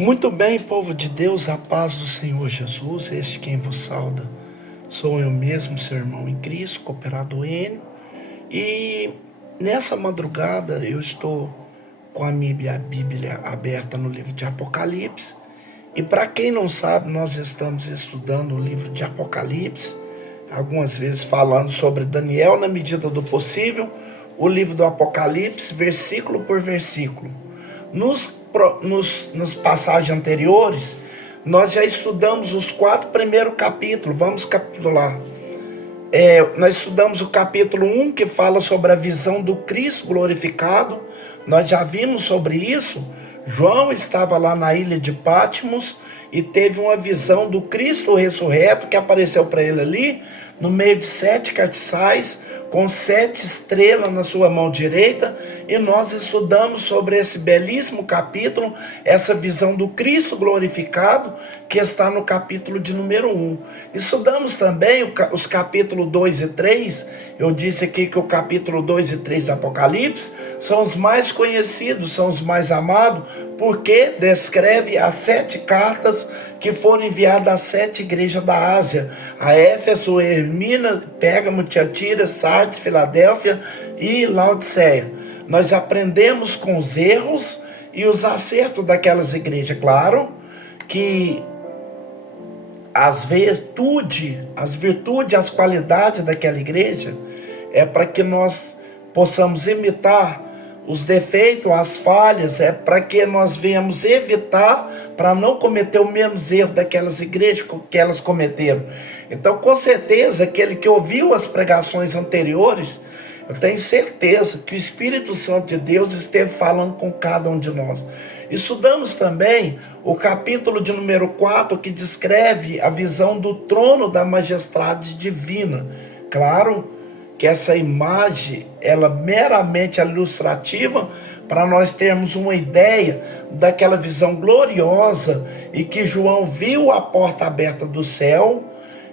Muito bem, povo de Deus, a paz do Senhor Jesus, este quem vos sauda. Sou eu mesmo, seu irmão em Cristo, cooperador Enio, e nessa madrugada eu estou com a minha Bíblia aberta no livro de Apocalipse, e para quem não sabe, nós estamos estudando o livro de Apocalipse, algumas vezes falando sobre Daniel na medida do possível, o livro do Apocalipse, versículo por versículo. Nos passagens anteriores, nós já estudamos os 4 primeiros capítulos. Vamos capitular. Nós estudamos o capítulo 1, que fala sobre a visão do Cristo glorificado. Nós já vimos sobre isso. João estava lá na ilha de Patmos e teve uma visão do Cristo ressurreto que apareceu para ele ali, no meio de 7 castiçais, com 7 estrelas na sua mão direita, e nós estudamos sobre esse belíssimo capítulo, essa visão do Cristo glorificado, que está no capítulo de número 1. Estudamos também os capítulos 2 e 3, eu disse aqui que o capítulo 2 e 3 do Apocalipse são os mais conhecidos, são os mais amados, porque descreve as 7 cartas que foram enviadas às 7 igrejas da Ásia, a Éfeso, Esmirna, Pérgamo, Tiatira, Sardes, Filadélfia e Laodiceia. Nós aprendemos com os erros e os acertos daquelas igrejas. Claro que as virtudes, as qualidades daquela igreja é para que nós possamos imitar os defeitos, as falhas, é para que nós venhamos evitar, para não cometer o mesmo erro daquelas igrejas que elas cometeram. Então, com certeza, aquele que ouviu as pregações anteriores, eu tenho certeza que o Espírito Santo de Deus esteve falando com cada um de nós. Estudamos também o capítulo de número 4, que descreve a visão do trono da majestade divina. Claro que essa imagem, ela meramente é ilustrativa para nós termos uma ideia daquela visão gloriosa e que João viu a porta aberta do céu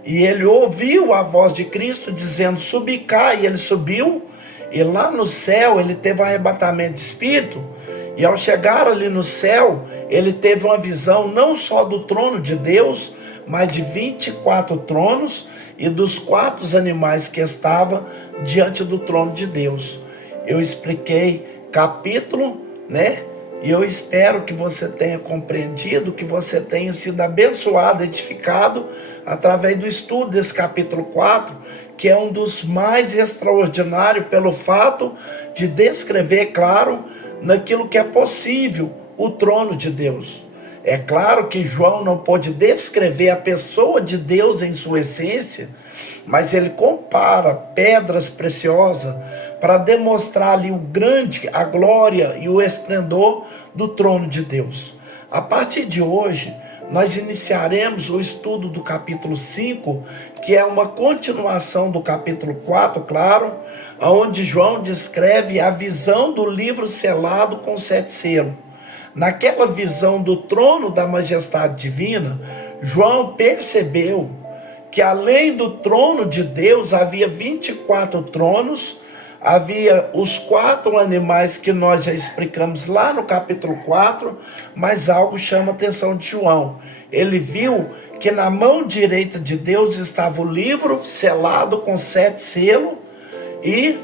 e ele ouviu a voz de Cristo dizendo: subi cá, e ele subiu, e lá no céu ele teve um arrebatamento de espírito, e ao chegar ali no céu, ele teve uma visão não só do trono de Deus, mas de 24 tronos, e dos 4 animais que estavam diante do trono de Deus. Eu expliquei capítulo, né? E eu espero que você tenha compreendido, que você tenha sido abençoado, edificado, através do estudo desse capítulo 4, que é um dos mais extraordinários pelo fato de descrever, claro, naquilo que é possível, o trono de Deus. É claro que João não pôde descrever a pessoa de Deus em sua essência, mas ele compara pedras preciosas para demonstrar ali a glória e o esplendor do trono de Deus. A partir de hoje, nós iniciaremos o estudo do capítulo 5, que é uma continuação do capítulo 4, claro, onde João descreve a visão do livro selado com 7 selos. Naquela visão do trono da majestade divina, João percebeu que além do trono de Deus havia 24 tronos, havia os 4 animais que nós já explicamos lá no capítulo 4, mas algo chama a atenção de João. Ele viu que na mão direita de Deus estava o livro selado com 7 selos, e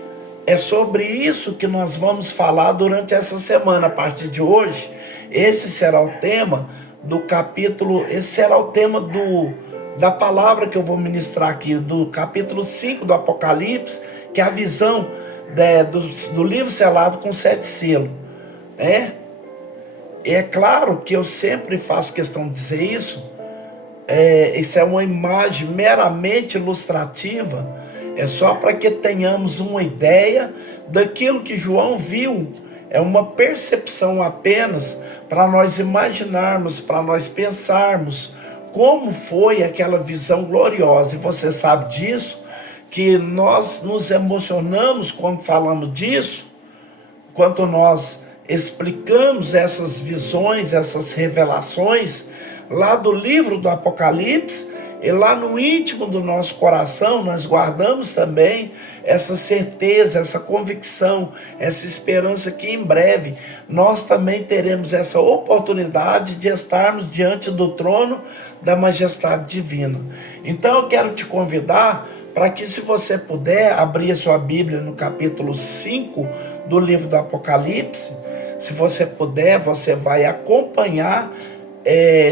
é sobre isso que nós vamos falar durante essa semana. A partir de hoje, esse será o tema do capítulo, esse será o tema da palavra que eu vou ministrar aqui, do capítulo 5 do Apocalipse, que é a visão do livro selado com 7 selos. É claro que eu sempre faço questão de dizer isso, isso é uma imagem meramente ilustrativa, é só para que tenhamos uma ideia daquilo que João viu, é uma percepção apenas para nós imaginarmos, para nós pensarmos como foi aquela visão gloriosa. E você sabe disso, que nós nos emocionamos quando falamos disso, quando nós explicamos essas visões, essas revelações lá do livro do Apocalipse, E lá no íntimo do nosso coração, nós guardamos também essa certeza, essa convicção, essa esperança que em breve nós também teremos essa oportunidade de estarmos diante do trono da majestade divina. Então eu quero te convidar para que, se você puder, abrir a sua Bíblia no capítulo 5 do livro do Apocalipse. Se você puder, você vai acompanhar.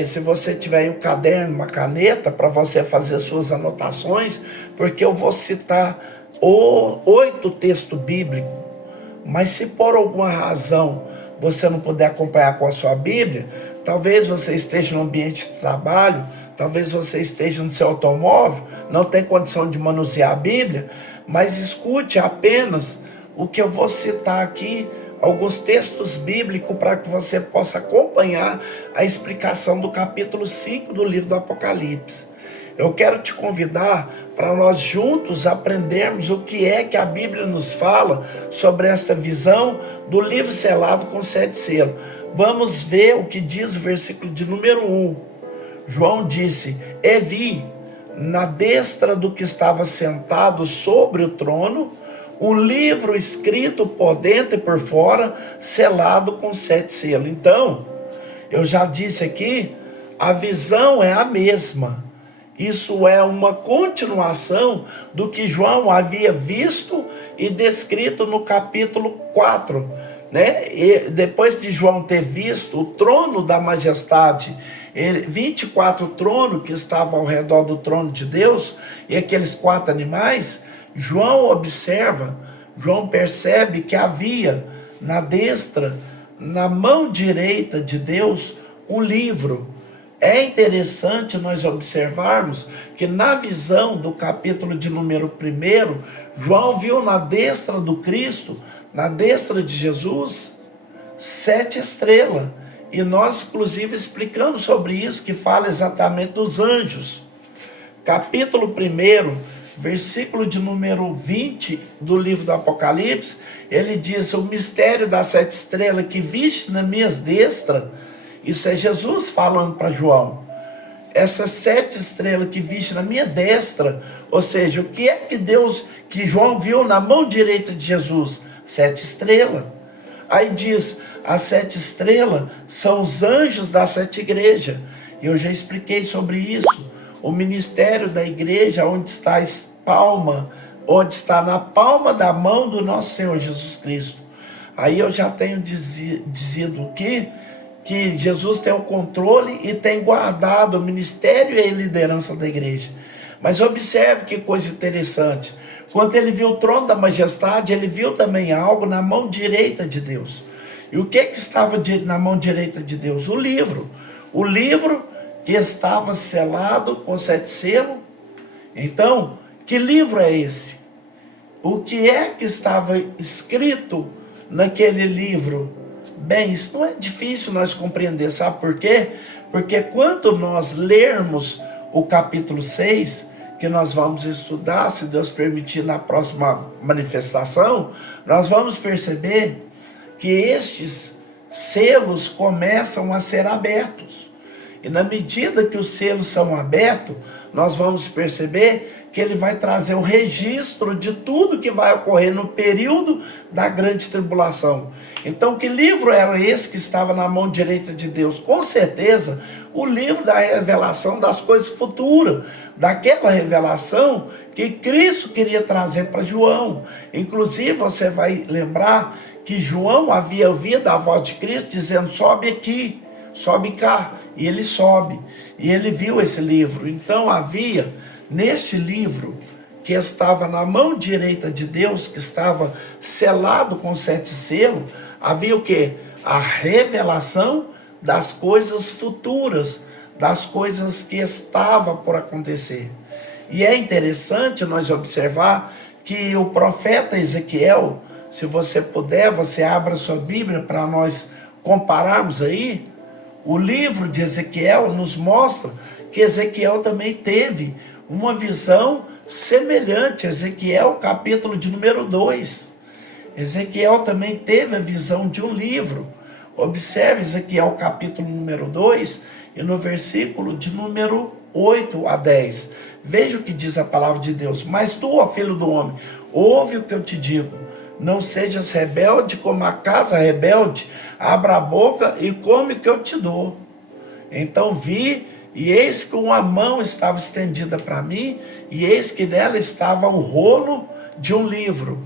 Se você tiver um caderno, uma caneta, para você fazer suas anotações, porque eu vou citar 8 textos bíblicos, mas se por alguma razão você não puder acompanhar com a sua Bíblia, talvez você esteja no ambiente de trabalho, talvez você esteja no seu automóvel, não tem condição de manusear a Bíblia, mas escute apenas o que eu vou citar aqui, alguns textos bíblicos, para que você possa acompanhar a explicação do capítulo 5 do livro do Apocalipse. Eu quero te convidar para nós juntos aprendermos o que é que a Bíblia nos fala sobre esta visão do livro selado com 7 selos. Vamos ver o que diz o versículo de número 1. João disse: "E vi na destra do que estava sentado sobre o trono um livro escrito por dentro e por fora, selado com 7 selos." Então, eu já disse aqui, a visão é a mesma. Isso é uma continuação do que João havia visto e descrito no capítulo 4. Né? E depois de João ter visto o trono da majestade, 24 tronos que estavam ao redor do trono de Deus, e aqueles 4 animais, João percebe que havia na destra, na mão direita de Deus, um livro. É interessante nós observarmos que na visão do capítulo de número 1, João viu na destra do Cristo, na destra de Jesus, 7 estrelas. E nós, inclusive, explicamos sobre isso, que fala exatamente dos anjos. Capítulo 1, versículo de número 20 do livro do Apocalipse, ele diz: "O mistério das 7 estrelas que viste na minha destra." Isso é Jesus falando para João. Essas 7 estrelas que viste na minha destra, ou seja, o que é que João viu na mão direita de Jesus? 7 estrelas. Aí diz: as 7 estrelas são os anjos das 7 igrejas. E eu já expliquei sobre isso. O ministério da igreja, onde está onde está na palma da mão do nosso Senhor Jesus Cristo. Aí eu já tenho dizido aqui que Jesus tem o controle e tem guardado o ministério e a liderança da igreja. Mas observe que coisa interessante. Quando ele viu o trono da majestade, ele viu também algo na mão direita de Deus. E o que estava na mão direita de Deus? O livro. O livro que estava selado com 7 selos. Então, que livro é esse? O que é que estava escrito naquele livro? Bem, isso não é difícil nós compreender, sabe por quê? Porque quando nós lermos o capítulo 6, que nós vamos estudar, se Deus permitir, na próxima manifestação, nós vamos perceber que estes selos começam a ser abertos. E na medida que os selos são abertos, nós vamos perceber que ele vai trazer o registro de tudo que vai ocorrer no período da grande tribulação. Então, que livro era esse que estava na mão direita de Deus? Com certeza, o livro da revelação das coisas futuras, daquela revelação que Cristo queria trazer para João. Inclusive, você vai lembrar que João havia ouvido a voz de Cristo dizendo: "Sobe aqui, sobe cá." E ele sobe, e ele viu esse livro. Então havia nesse livro, que estava na mão direita de Deus, que estava selado com 7 selos, havia o quê? A revelação das coisas futuras, das coisas que estavam por acontecer. E é interessante nós observar que o profeta Ezequiel, se você puder, você abra sua Bíblia para nós compararmos aí. O livro de Ezequiel nos mostra que Ezequiel também teve uma visão semelhante. Ezequiel, capítulo de número 2. Ezequiel também teve a visão de um livro. Observe Ezequiel, capítulo número 2, e no versículo de número 8 a 10. Veja o que diz a palavra de Deus. Mas tu, ó filho do homem, ouve o que eu te digo. Não sejas rebelde como a casa rebelde. Abra a boca e come o que eu te dou. Então vi, e eis que uma mão estava estendida para mim, e eis que nela estava o rolo de um livro.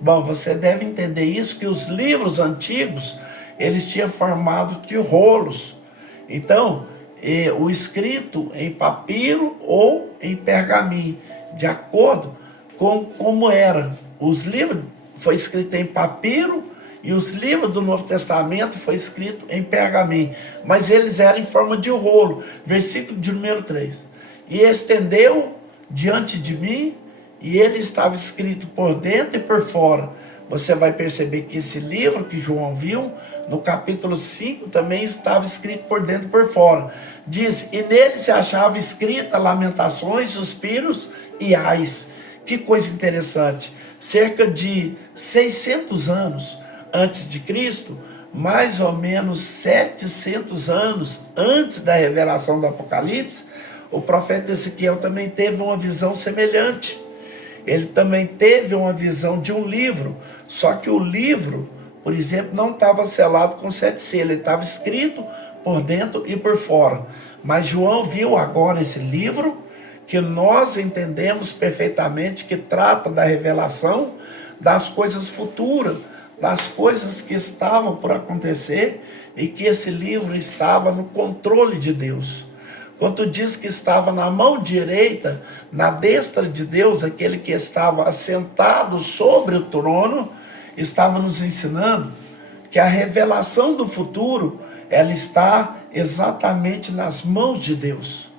Bom, você deve entender isso, que os livros antigos, eles tinham formado de rolos. Então, o escrito em papiro ou em pergaminho, de acordo com como era. Os livros foi escrito em papiro e os livros do Novo Testamento foi escrito em pergaminho, mas eles eram em forma de rolo. Versículo de número 3. E estendeu diante de mim, e ele estava escrito por dentro e por fora. Você vai perceber que esse livro que João viu, no capítulo 5, também estava escrito por dentro e por fora. Diz, e nele se achava escrita lamentações, suspiros e ais. Que coisa interessante. Cerca de 600 anos antes de Cristo, mais ou menos 700 anos antes da revelação do Apocalipse, o profeta Ezequiel também teve uma visão semelhante. Ele também teve uma visão de um livro, só que o livro, por exemplo, não estava selado com 7 selos, ele estava escrito por dentro e por fora. Mas João viu agora esse livro, que nós entendemos perfeitamente, que trata da revelação das coisas futuras, das coisas que estavam por acontecer, e que esse livro estava no controle de Deus. Quando diz que estava na mão direita, na destra de Deus, aquele que estava assentado sobre o trono, estava nos ensinando que a revelação do futuro, ela está exatamente nas mãos de Deus.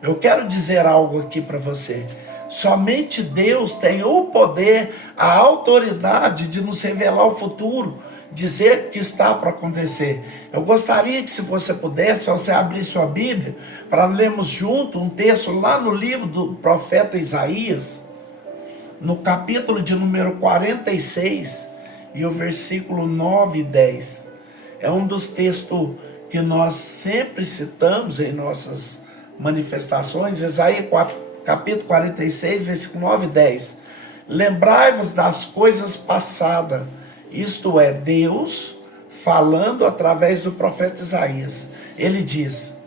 Eu quero dizer algo aqui para você. Somente Deus tem o poder, a autoridade de nos revelar o futuro, dizer o que está para acontecer. Eu gostaria que, se você pudesse, você abrir sua Bíblia, para lermos junto um texto lá no livro do profeta Isaías, no capítulo de número 46, e o versículo 9 e 10. É um dos textos que nós sempre citamos em nossas manifestações. Isaías capítulo 46, versículo 9 e 10. Lembrai-vos das coisas passadas, isto é, Deus falando através do profeta Isaías. Ele diz,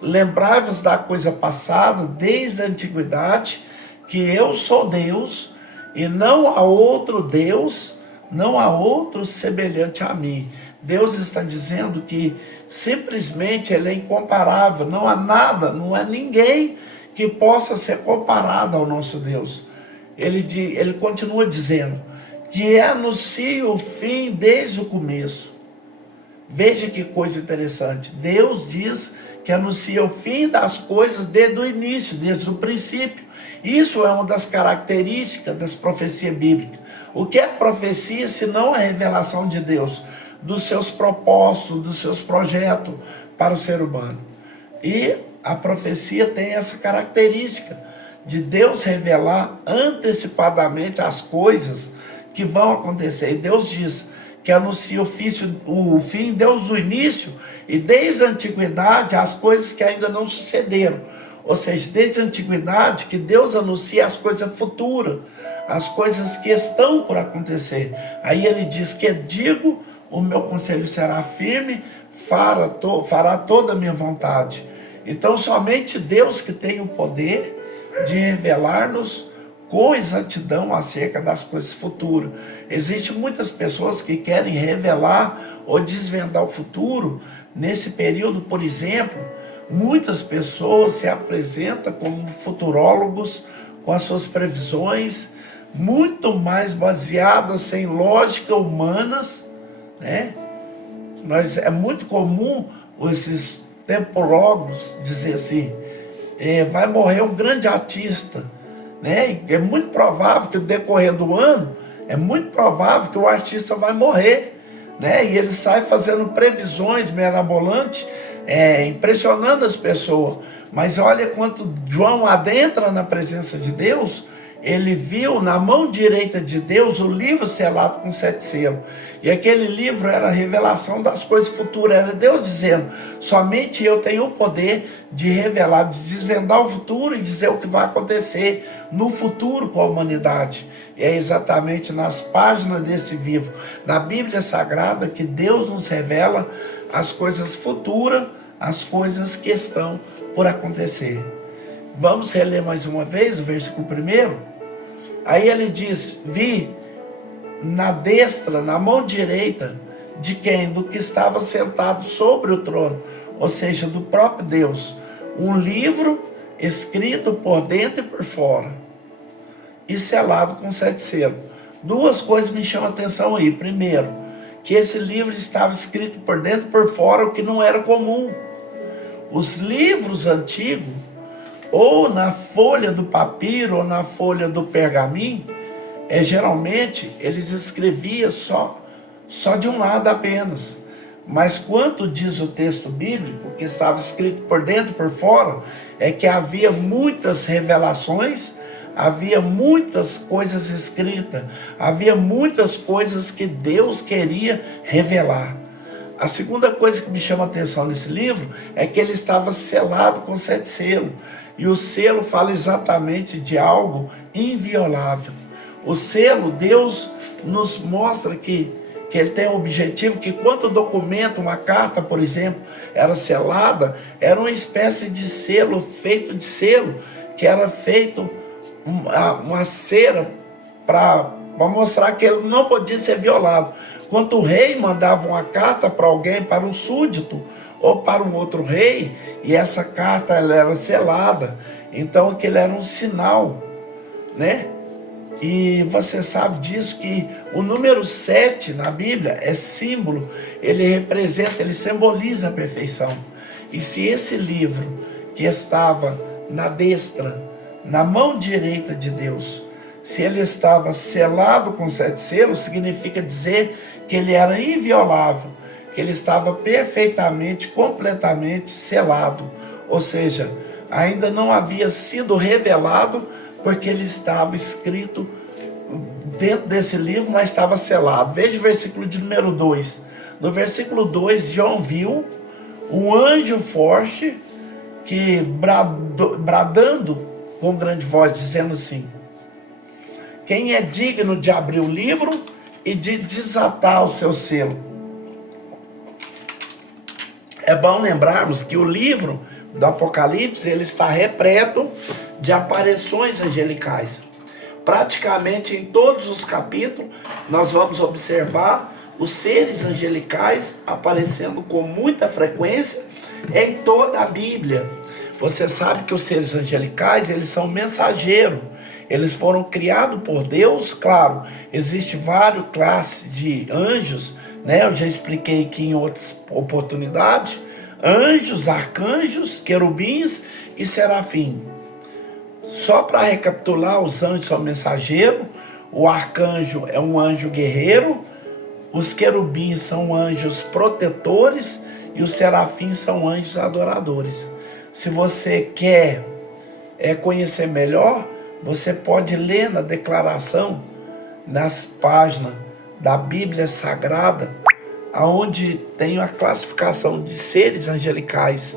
lembrai-vos da coisa passada desde a antiguidade, que eu sou Deus, e não há outro Deus, não há outro semelhante a mim. Deus está dizendo que simplesmente Ele é incomparável, não há nada, não há ninguém que possa ser comparado ao nosso Deus. Ele continua dizendo que anuncia o fim desde o começo. Veja que coisa interessante. Deus diz que anuncia o fim das coisas desde o início, desde o princípio. Isso é uma das características das profecias bíblicas. O que é profecia se não a revelação de Deus, dos seus propósitos, dos seus projetos para o ser humano? E a profecia tem essa característica de Deus revelar antecipadamente as coisas que vão acontecer. E Deus diz que anuncia o fim desde o início, e desde a antiguidade as coisas que ainda não sucederam. Ou seja, desde a antiguidade que Deus anuncia as coisas futuras, as coisas que estão por acontecer. Aí ele diz que digo, o meu conselho será firme, fará toda a minha vontade. Então somente Deus que tem o poder de revelar-nos com exatidão acerca das coisas futuras. Existem muitas pessoas que querem revelar ou desvendar o futuro. Nesse período, por exemplo, muitas pessoas se apresentam como futurólogos, com as suas previsões muito mais baseadas em lógica humanas, né? Mas é muito comum esses tempólogos dizer assim, vai morrer um grande artista, né? É muito provável que no decorrer do ano, é muito provável que o artista vai morrer, né? E ele sai fazendo previsões mirabolantes, impressionando as pessoas. Mas olha quanto João adentra na presença de Deus, ele viu na mão direita de Deus o livro selado com 7 selos. E aquele livro era a revelação das coisas futuras. Era Deus dizendo: somente eu tenho o poder de revelar, de desvendar o futuro e dizer o que vai acontecer no futuro com a humanidade. E é exatamente nas páginas desse livro, na Bíblia Sagrada, que Deus nos revela as coisas futuras, as coisas que estão por acontecer. Vamos reler mais uma vez o versículo 1? Aí ele diz: vi na destra, na mão direita de quem? Do que estava sentado sobre o trono, ou seja, do próprio Deus, um livro escrito por dentro e por fora e selado com 7 selos. Duas coisas me chamam a atenção aí. Primeiro, que esse livro estava escrito por dentro e por fora, o que não era comum. Os livros antigos, ou na folha do papiro ou na folha do pergaminho, geralmente eles escreviam só de um lado apenas. Mas quanto diz o texto bíblico, que estava escrito por dentro e por fora, é que havia muitas revelações, havia muitas coisas escritas, havia muitas coisas que Deus queria revelar. A segunda coisa que me chama a atenção nesse livro é que ele estava selado com 7 selos. E o selo fala exatamente de algo inviolável. O selo, Deus nos mostra que ele tem um objetivo, que quando o documento, uma carta, por exemplo, era selada, era uma espécie de selo, feito de selo, que era feito uma cera para mostrar que ele não podia ser violado. Quando o rei mandava uma carta para alguém, para um súdito, ou para um outro rei, e essa carta ela era selada, então aquele era um sinal, né? E você sabe disso, que o número 7 na Bíblia é símbolo, ele representa, ele simboliza a perfeição. E se esse livro que estava na destra, na mão direita de Deus, se ele estava selado com 7 selos, significa dizer que ele era inviolável, que ele estava perfeitamente, completamente selado. Ou seja, ainda não havia sido revelado, porque ele estava escrito dentro desse livro, mas estava selado. Veja o versículo de número 2. No versículo 2, João viu um anjo forte que bradando com grande voz, dizendo assim: quem é digno de abrir o livro e de desatar o seu selo? É bom lembrarmos que o livro do Apocalipse, ele está repleto de aparições angelicais. Praticamente em todos os capítulos, nós vamos observar os seres angelicais aparecendo com muita frequência em toda a Bíblia. Você sabe que os seres angelicais, eles são mensageiros. Eles foram criados por Deus, claro. Existem várias classes de anjos, né? Eu já expliquei aqui em outras oportunidades. Anjos, arcanjos, querubins e serafim. Só para recapitular, os anjos são mensageiros, o arcanjo é um anjo guerreiro, os querubins são anjos protetores e os serafins são anjos adoradores. Se você quer conhecer melhor, você pode ler na declaração, nas páginas da Bíblia Sagrada, onde tem a classificação de seres angelicais.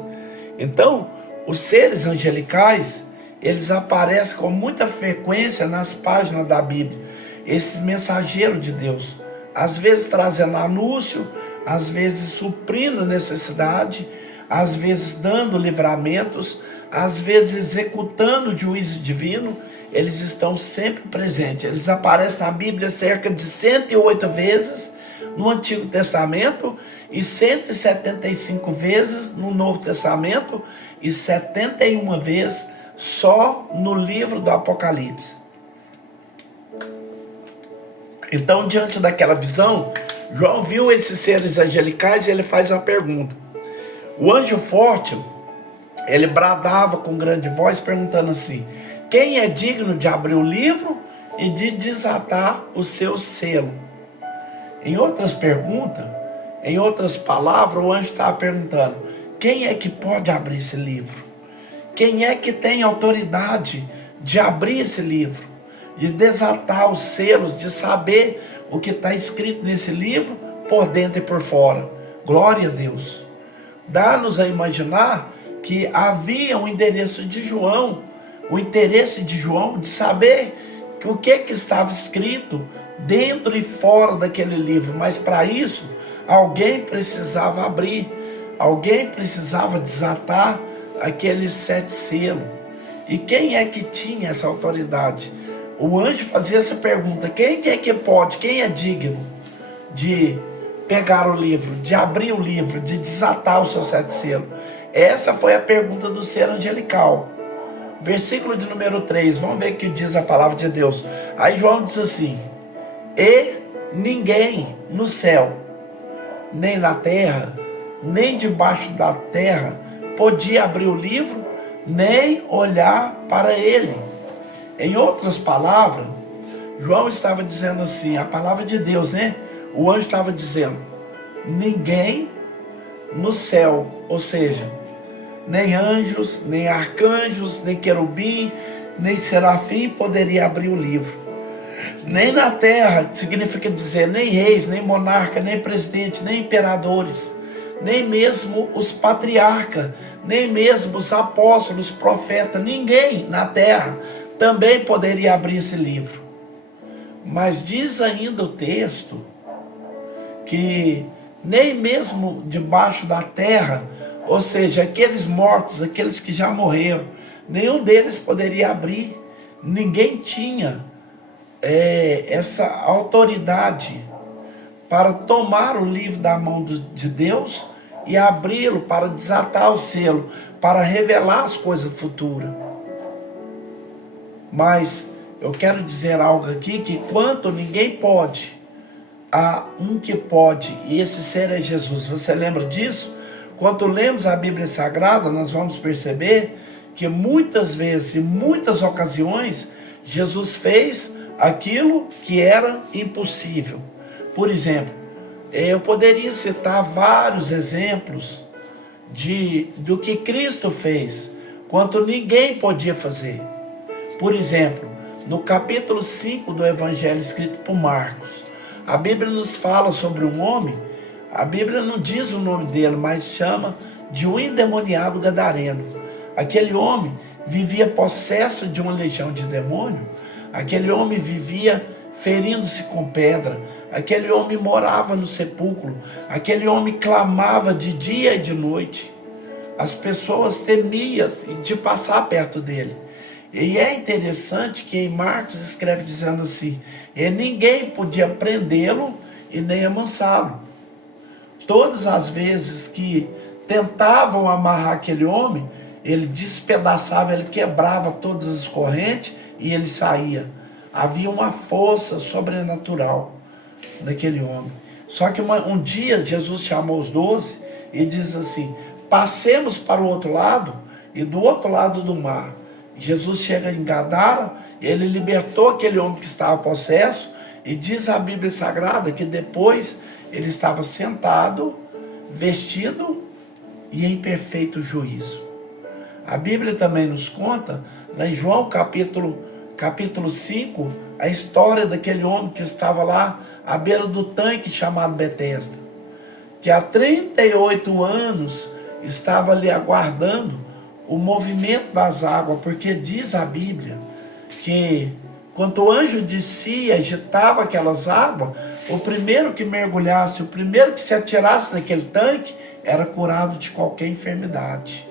Então, os seres angelicais, eles aparecem com muita frequência nas páginas da Bíblia. Esses mensageiros de Deus, às vezes trazendo anúncio, às vezes suprindo necessidade, às vezes dando livramentos, às vezes executando o juízo divino. Eles estão sempre presentes. Eles aparecem na Bíblia cerca de 108 vezes no Antigo Testamento e 175 vezes no Novo Testamento e 71 vezes só no livro do Apocalipse. Então, diante daquela visão, João viu esses seres angelicais e ele faz uma pergunta. O anjo forte, ele bradava com grande voz, perguntando assim: quem é digno de abrir o livro e de desatar o seu selo? Em outras perguntas, em outras palavras, o anjo estava perguntando: quem é que pode abrir esse livro? Quem é que tem autoridade de abrir esse livro? de desatar os selos, de saber o que está escrito nesse livro, por dentro e por fora. Glória a Deus. Dá-nos a imaginar que havia um endereço de João, o interesse de João de saber o que estava escrito dentro e fora daquele livro. Mas para isso, alguém precisava abrir, alguém precisava desatar aqueles 7 selos. E quem é que tinha essa autoridade? O anjo fazia essa pergunta: quem é que pode, quem é digno de pegar o livro, de abrir o livro, de desatar os seus 7 selos? Essa foi a pergunta do ser angelical. Versículo de número 3, vamos ver o que diz a palavra de Deus. Aí João diz assim: e ninguém no céu, nem na terra, nem debaixo da terra, podia abrir o livro, nem olhar para ele. Em outras palavras, João estava dizendo assim, a palavra de Deus, né? O anjo estava dizendo: ninguém no céu, ou seja, nem anjos, nem arcanjos, nem querubim, nem serafim poderia abrir o livro. Nem na terra, significa dizer, nem reis, nem monarca, nem presidente, nem imperadores, nem mesmo os patriarcas, nem mesmo os apóstolos, profetas, ninguém na terra também poderia abrir esse livro. Mas diz ainda o texto que nem mesmo debaixo da terra, ou seja, aqueles mortos, aqueles que já morreram, nenhum deles poderia abrir. Ninguém tinha essa autoridade para tomar o livro da mão de Deus e abri-lo para desatar o selo, para revelar as coisas futuras. Mas eu quero dizer algo aqui, que quanto ninguém pode, há um que pode, e esse ser é Jesus. Você lembra disso? Quando lemos a Bíblia Sagrada, nós vamos perceber que muitas vezes, em muitas ocasiões, Jesus fez aquilo que era impossível. Por exemplo, eu poderia citar vários exemplos do que Cristo fez, quanto ninguém podia fazer. Por exemplo, no capítulo 5 do Evangelho escrito por Marcos, a Bíblia nos fala sobre um homem. A Bíblia não diz o nome dele, mas chama de um endemoniado gadareno. Aquele homem vivia possesso de uma legião de demônio. Aquele homem vivia ferindo-se com pedra. Aquele homem morava no sepulcro. Aquele homem clamava de dia e de noite. As pessoas temiam de passar perto dele. E é interessante que em Marcos escreve dizendo assim: e ninguém podia prendê-lo e nem amansá-lo. Todas as vezes que tentavam amarrar aquele homem, ele despedaçava, ele quebrava todas as correntes e ele saía. Havia uma força sobrenatural naquele homem. Só que um dia Jesus chamou os 12 e diz assim: passemos para o outro lado, e do outro lado do mar. Jesus chega em Gadara, ele libertou aquele homem que estava possesso, e diz a Bíblia Sagrada que depois ele estava sentado, vestido e em perfeito juízo. A Bíblia também nos conta, lá em João capítulo 5, a história daquele homem que estava lá à beira do tanque chamado Betesda, que há 38 anos estava ali aguardando o movimento das águas, porque diz a Bíblia que quando o anjo descia e agitava aquelas águas, o primeiro que mergulhasse, o primeiro que se atirasse naquele tanque, era curado de qualquer enfermidade.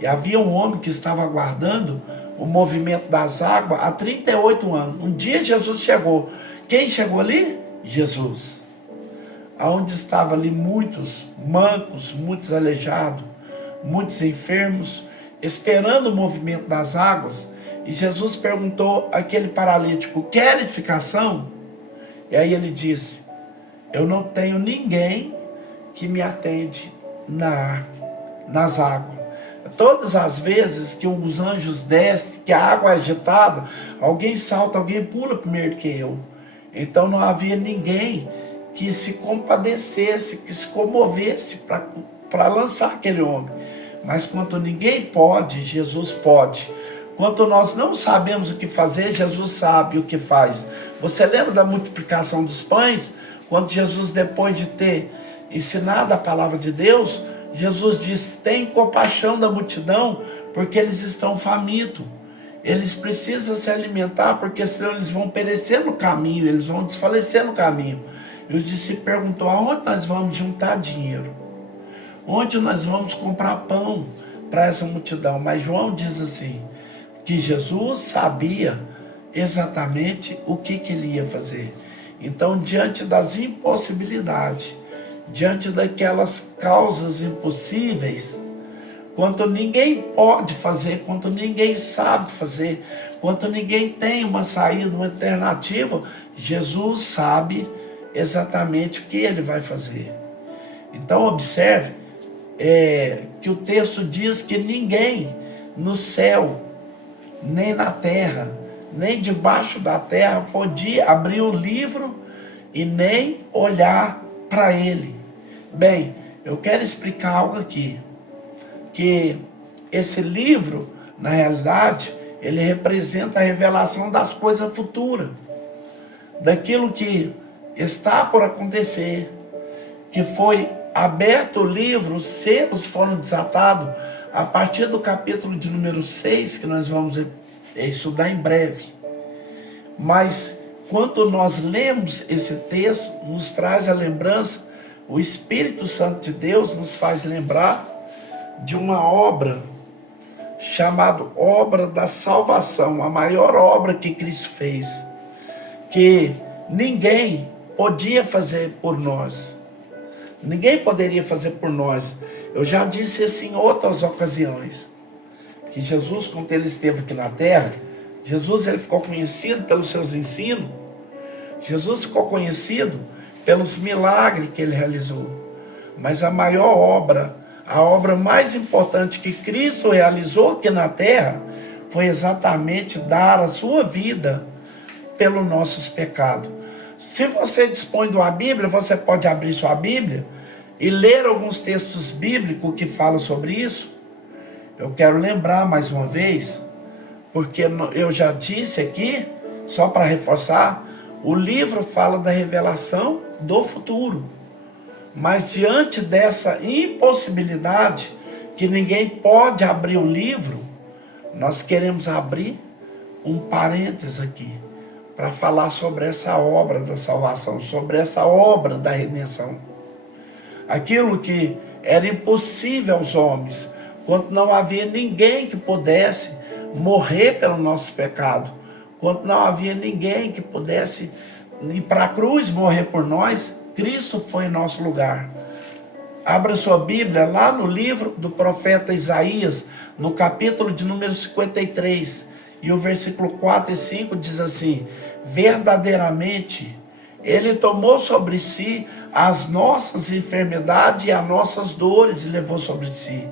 E havia um homem que estava aguardando o movimento das águas há 38 anos. Um dia Jesus chegou. Quem chegou ali? Jesus. Aonde estavam ali muitos mancos, muitos aleijados, muitos enfermos, esperando o movimento das águas. E Jesus perguntou àquele paralítico: quer edificação? E aí ele disse: eu não tenho ninguém que me atende nas águas. Todas as vezes que os anjos descem, que a água é agitada, alguém salta, alguém pula primeiro que eu. Então não havia ninguém que se compadecesse, que se comovesse para lançar aquele homem. Mas quando ninguém pode, Jesus pode. Quando nós não sabemos o que fazer, Jesus sabe o que faz. Você lembra da multiplicação dos pães? Quando Jesus, depois de ter ensinado a palavra de Deus, Jesus disse: tem compaixão da multidão, porque eles estão famintos. Eles precisam se alimentar, porque senão eles vão perecer no caminho, eles vão desfalecer no caminho. E os discípulos perguntou: aonde nós vamos juntar dinheiro? Onde nós vamos comprar pão para essa multidão? Mas João diz assim, que Jesus sabia exatamente o que ele ia fazer. Então, diante das impossibilidades, diante daquelas causas impossíveis, quanto ninguém pode fazer, quanto ninguém sabe fazer, quanto ninguém tem uma saída, uma alternativa, Jesus sabe exatamente o que ele vai fazer. Então observe que o texto diz que ninguém no céu, nem na terra, nem debaixo da terra podia abrir o livro e nem olhar para ele. Bem, eu quero explicar algo aqui, que esse livro, na realidade, ele representa a revelação das coisas futuras, daquilo que está por acontecer, que foi aberto o livro, os selos foram desatados a partir do capítulo de número 6, que nós vamos estudar em breve. Mas quando nós lemos esse texto, nos traz a lembrança, o Espírito Santo de Deus nos faz lembrar de uma obra chamada obra da salvação, a maior obra que Cristo fez, que ninguém podia fazer por nós. Ninguém poderia fazer por nós. Eu já disse isso em outras ocasiões, que Jesus, quando ele esteve aqui na terra, Jesus ele ficou conhecido pelos seus ensinos, Jesus ficou conhecido pelos milagres que ele realizou. Mas a maior obra, a obra mais importante que Cristo realizou aqui na terra, foi exatamente dar a sua vida pelos nossos pecados. Se você dispõe de uma Bíblia, você pode abrir sua Bíblia e ler alguns textos bíblicos que falam sobre isso. Eu quero lembrar mais uma vez, porque eu já disse aqui, só para reforçar, o livro fala da revelação do futuro. Mas diante dessa impossibilidade, que ninguém pode abrir o livro, nós queremos abrir um parênteses aqui, para falar sobre essa obra da salvação, sobre essa obra da redenção. Aquilo que era impossível aos homens, quando não havia ninguém que pudesse morrer pelo nosso pecado, quando não havia ninguém que pudesse ir para a cruz morrer por nós, Cristo foi em nosso lugar. Abra sua Bíblia lá no livro do profeta Isaías, no capítulo de número 53, e o versículo 4 e 5 diz assim: verdadeiramente, ele tomou sobre si as nossas enfermidades e as nossas dores e levou sobre si.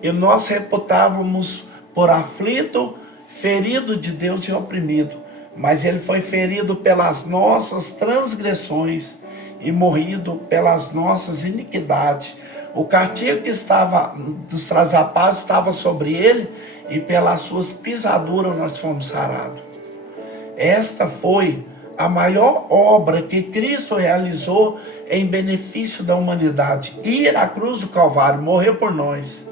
E nós reputávamos por aflito, ferido de Deus e oprimido. Mas ele foi ferido pelas nossas transgressões e morrido pelas nossas iniquidades. O castigo que estava nos traz a paz estava sobre ele, e pelas suas pisaduras nós fomos sarados. Esta foi a maior obra que Cristo realizou em benefício da humanidade. Ir à cruz do Calvário, morrer por nós.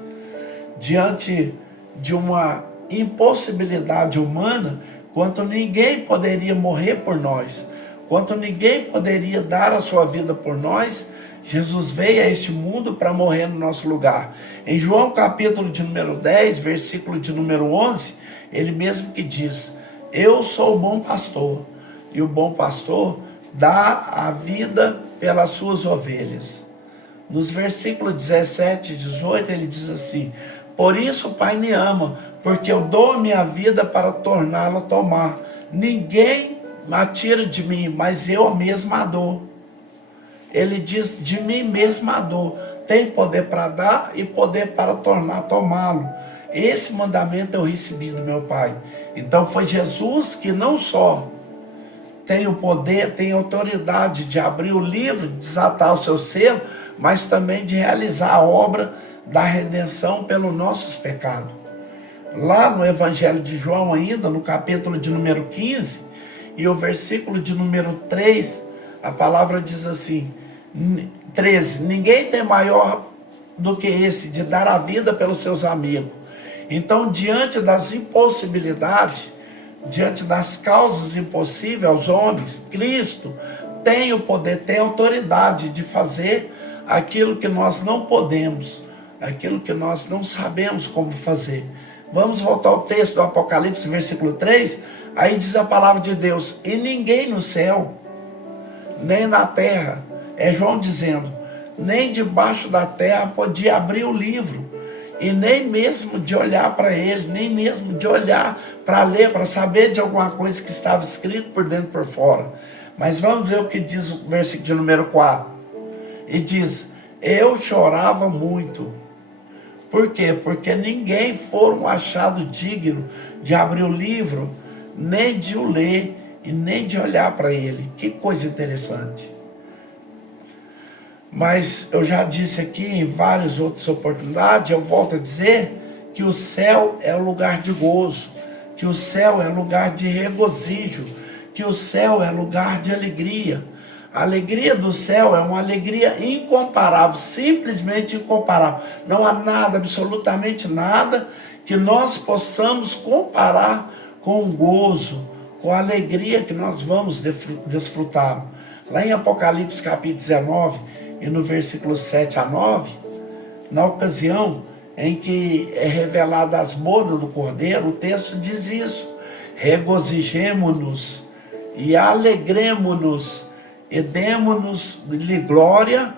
Diante de uma impossibilidade humana, quanto ninguém poderia morrer por nós, quanto ninguém poderia dar a sua vida por nós, Jesus veio a este mundo para morrer no nosso lugar. Em João capítulo de número 10, versículo de número 11, ele mesmo que diz: eu sou o bom pastor, e o bom pastor dá a vida pelas suas ovelhas. Nos versículos 17 e 18 ele diz assim: por isso o Pai me ama, porque eu dou a minha vida para torná-la a tomar. Ninguém a tira de mim, mas eu mesmo a dou. Ele diz: de mim mesmo a dou. Tem poder para dar e poder para tornar, tomá-lo. Esse mandamento eu recebi do meu Pai. Então foi Jesus que não só tem o poder, tem a autoridade de abrir o livro, de desatar o seu selo, mas também de realizar a obra da redenção pelos nossos pecados. lá no Evangelho de João ainda, no capítulo de número 15, e o versículo de número 3, a palavra diz assim, 13, ninguém tem maior do que esse, de dar a vida pelos seus amigos. Então, diante das impossibilidades, diante das causas impossíveis aos homens, Cristo tem o poder, tem a autoridade de fazer aquilo que nós não podemos, aquilo que nós não sabemos como fazer. Vamos voltar ao texto do Apocalipse, versículo 3, aí diz a palavra de Deus, e ninguém no céu, nem na terra, é João dizendo, nem debaixo da terra podia abrir o livro, e nem mesmo de olhar para ele, nem mesmo de olhar para ler, para saber de alguma coisa que estava escrito por dentro e por fora. Mas vamos ver o que diz o versículo de número 4. E diz, eu chorava muito. Por quê? Porque ninguém foi achado digno de abrir o livro, nem de o ler, e nem de olhar para ele. Que coisa interessante. Mas eu já disse aqui em várias outras oportunidades, eu volto a dizer que o céu é o lugar de gozo, que o céu é lugar de regozijo, que o céu é lugar de alegria. A alegria do céu é uma alegria incomparável, simplesmente incomparável. Não há nada, absolutamente nada, que nós possamos comparar com o gozo, com a alegria que nós vamos desfrutar. Lá em Apocalipse capítulo 19, e no versículo 7 a 9, na ocasião em que é revelada as bodas do Cordeiro, o texto diz isso, regozijemo-nos e alegremo-nos e demo-nos-lhe glória,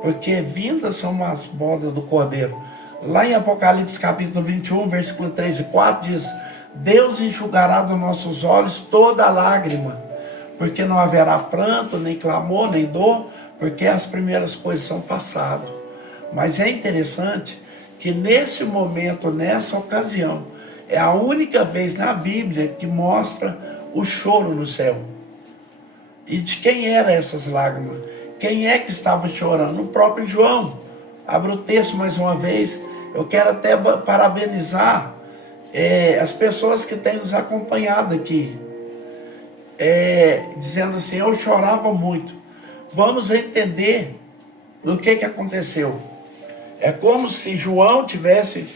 porque vindas são as bodas do Cordeiro. Lá em Apocalipse capítulo 21, versículo 3 e 4, diz, Deus enxugará dos nossos olhos toda lágrima, porque não haverá pranto, nem clamor, nem dor, porque as primeiras coisas são passadas. Mas é interessante que nesse momento, nessa ocasião, é a única vez na Bíblia que mostra o choro no céu. E de quem eram essas lágrimas? Quem é que estava chorando? O próprio João. Abra o texto mais uma vez. Eu quero até parabenizar as pessoas que têm nos acompanhado aqui. Dizendo assim, eu chorava muito. Vamos entender o que aconteceu. É como se João tivesse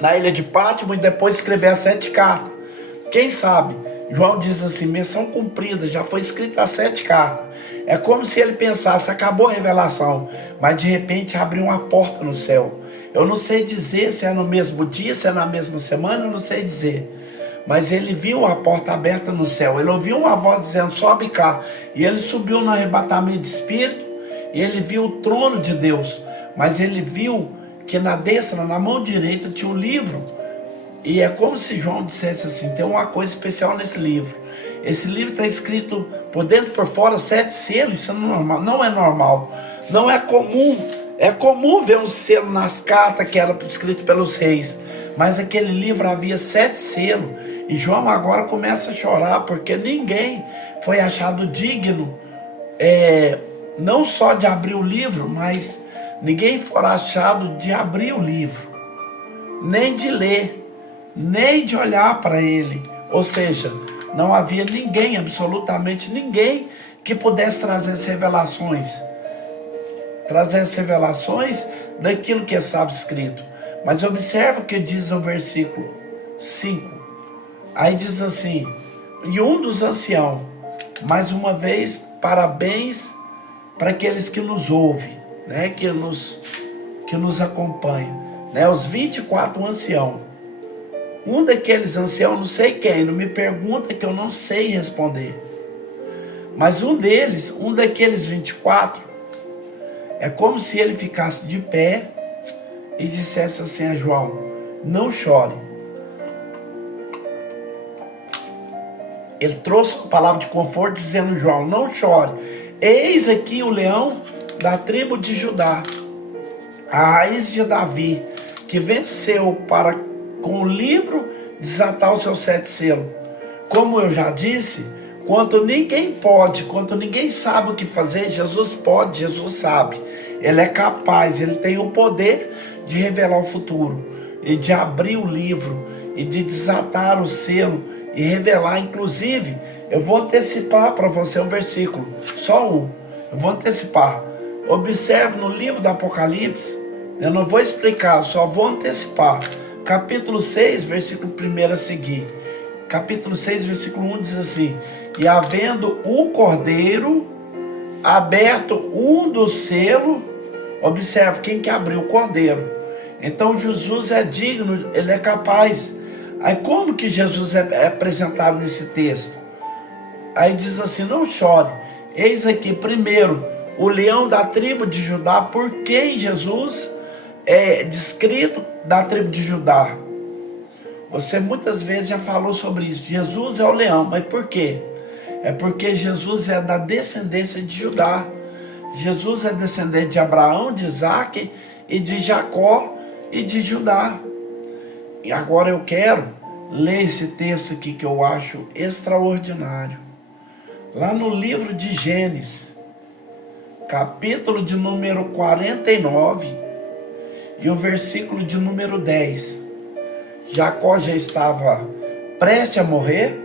na ilha de Pátimo e depois escrever as 7 cartas. Quem sabe? João diz assim, missão cumprida, já foi escrita as 7 cartas. É como se ele pensasse, acabou a revelação, mas de repente abriu uma porta no céu. Eu não sei dizer se é no mesmo dia, se é na mesma semana, eu não sei dizer. Mas ele viu a porta aberta no céu, ele ouviu uma voz dizendo, sobe cá. E ele subiu no arrebatamento de espírito, e ele viu o trono de Deus. Mas ele viu que na destra, na mão direita, tinha um livro. E é como se João dissesse assim, tem uma coisa especial nesse livro. Esse livro está escrito por dentro e por fora, 7 selos, isso não é normal. Não é comum. É comum ver um selo nas cartas que era escrito pelos reis. Mas aquele livro havia 7 selos. E João agora começa a chorar porque ninguém foi achado digno, não só de abrir o livro, mas ninguém foi achado de abrir o livro, nem de ler, nem de olhar para ele. Ou seja, não havia ninguém, absolutamente ninguém, que pudesse trazer as revelações daquilo que estava escrito. Mas observa o que diz o versículo 5. Aí diz assim, e um dos anciãos, mais uma vez, parabéns para aqueles que nos ouvem, né, que nos acompanham, né, os 24 anciãos. Um daqueles anciãos, não sei quem, não me pergunta que eu não sei responder. Mas um daqueles 24, é como se ele ficasse de pé e dissesse assim a João, não chore. Ele trouxe uma palavra de conforto dizendo, João, não chore. Eis aqui o leão da tribo de Judá, a raiz de Davi, que venceu para com o livro desatar os seus 7 selos. Como eu já disse, quando ninguém pode, quando ninguém sabe o que fazer, Jesus pode, Jesus sabe. Ele é capaz, ele tem o poder de revelar o futuro, e de abrir o livro, e de desatar o selo, e revelar. Inclusive, eu vou antecipar para você um versículo, só um, eu vou antecipar. Observe no livro do Apocalipse, eu não vou explicar, eu só vou antecipar. Capítulo 6, versículo 1 a seguir. Capítulo 6, versículo 1 diz assim: e havendo o cordeiro aberto um dos selos, observe quem que abriu: o cordeiro. Então Jesus é digno, ele é capaz. Aí como que Jesus é apresentado nesse texto? Aí diz assim: não chore, eis aqui primeiro o leão da tribo de Judá. Por quem Jesus é descrito da tribo de Judá? Você muitas vezes já falou sobre isso. Jesus é o leão, mas por quê? É porque Jesus é da descendência de Judá. Jesus é descendente de Abraão, de Isaac e de Jacó e de Judá. E agora eu quero ler esse texto aqui que eu acho extraordinário. Lá no livro de Gênesis, capítulo de número 49 e o versículo de número 10. Jacó já estava prestes a morrer.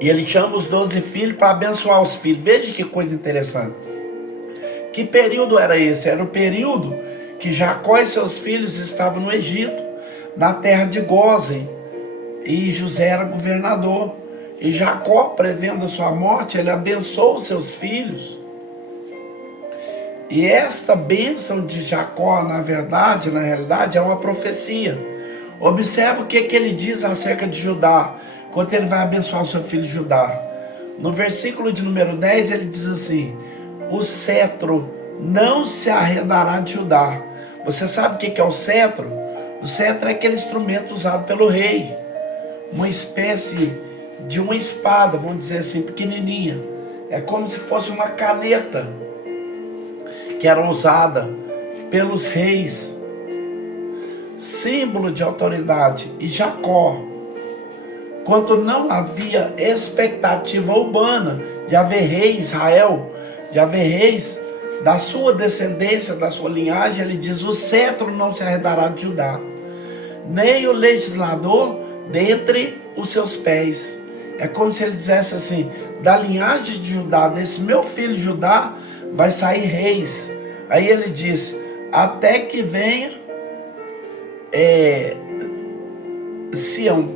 E ele chama os 12 filhos para abençoar os filhos. Veja que coisa interessante. Que período era esse? Era o período que Jacó e seus filhos estavam no Egito, na terra de Gósen. E José era governador. E Jacó, prevendo a sua morte, ele abençoou os seus filhos. E esta bênção de Jacó, na realidade, é uma profecia. Observe o que ele diz acerca de Judá, quando ele vai abençoar o seu filho Judá. No versículo de número 10, ele diz assim: o cetro não se arredará de Judá. Você sabe o que é o cetro? O cetro é aquele instrumento usado pelo rei. Uma espécie de uma espada, vamos dizer assim, pequenininha. É como se fosse uma caneta que era usada pelos reis, símbolo de autoridade. E Jacó, quando não havia expectativa humana de haver rei em Israel, de haver reis da sua descendência, da sua linhagem, ele diz: o cetro não se arredará de Judá, nem o legislador dentre os seus pés. É como se ele dissesse assim: da linhagem de Judá, desse meu filho Judá, vai sair reis. Aí ele diz: até que venha Sião,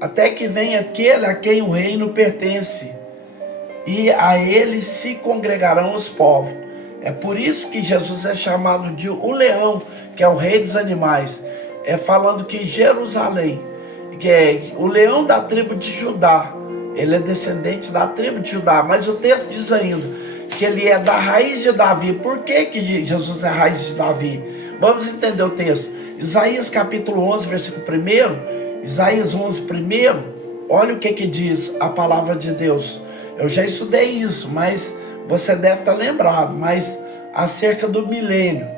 até que venha aquele a quem o reino pertence, e a ele se congregarão os povos. É por isso que Jesus é chamado de o leão, que é o rei dos animais. É falando que Jerusalém, que é o leão da tribo de Judá, ele é descendente da tribo de Judá. Mas o texto diz ainda que ele é da raiz de Davi. Por que Jesus é a raiz de Davi? Vamos entender o texto. Isaías capítulo 11, versículo 1. Isaías 11, 1. Olha o que diz a palavra de Deus. Eu já estudei isso, mas você deve estar lembrado. Mas acerca do milênio.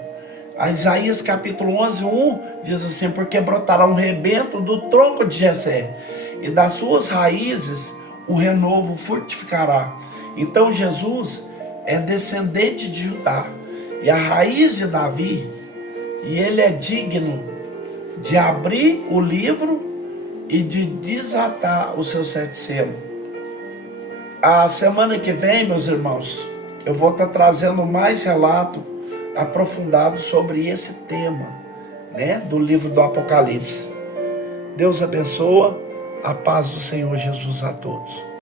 A Isaías capítulo 11, 1 diz assim: porque brotará um rebento do tronco de Jessé, e das suas raízes o renovo frutificará. Então Jesus é descendente de Judá e a raiz de Davi, e ele é digno de abrir o livro e de desatar os seus 7 selos. A semana que vem, meus irmãos, eu vou estar trazendo mais relato aprofundado sobre esse tema, do livro do Apocalipse. Deus abençoa, a paz do Senhor Jesus a todos.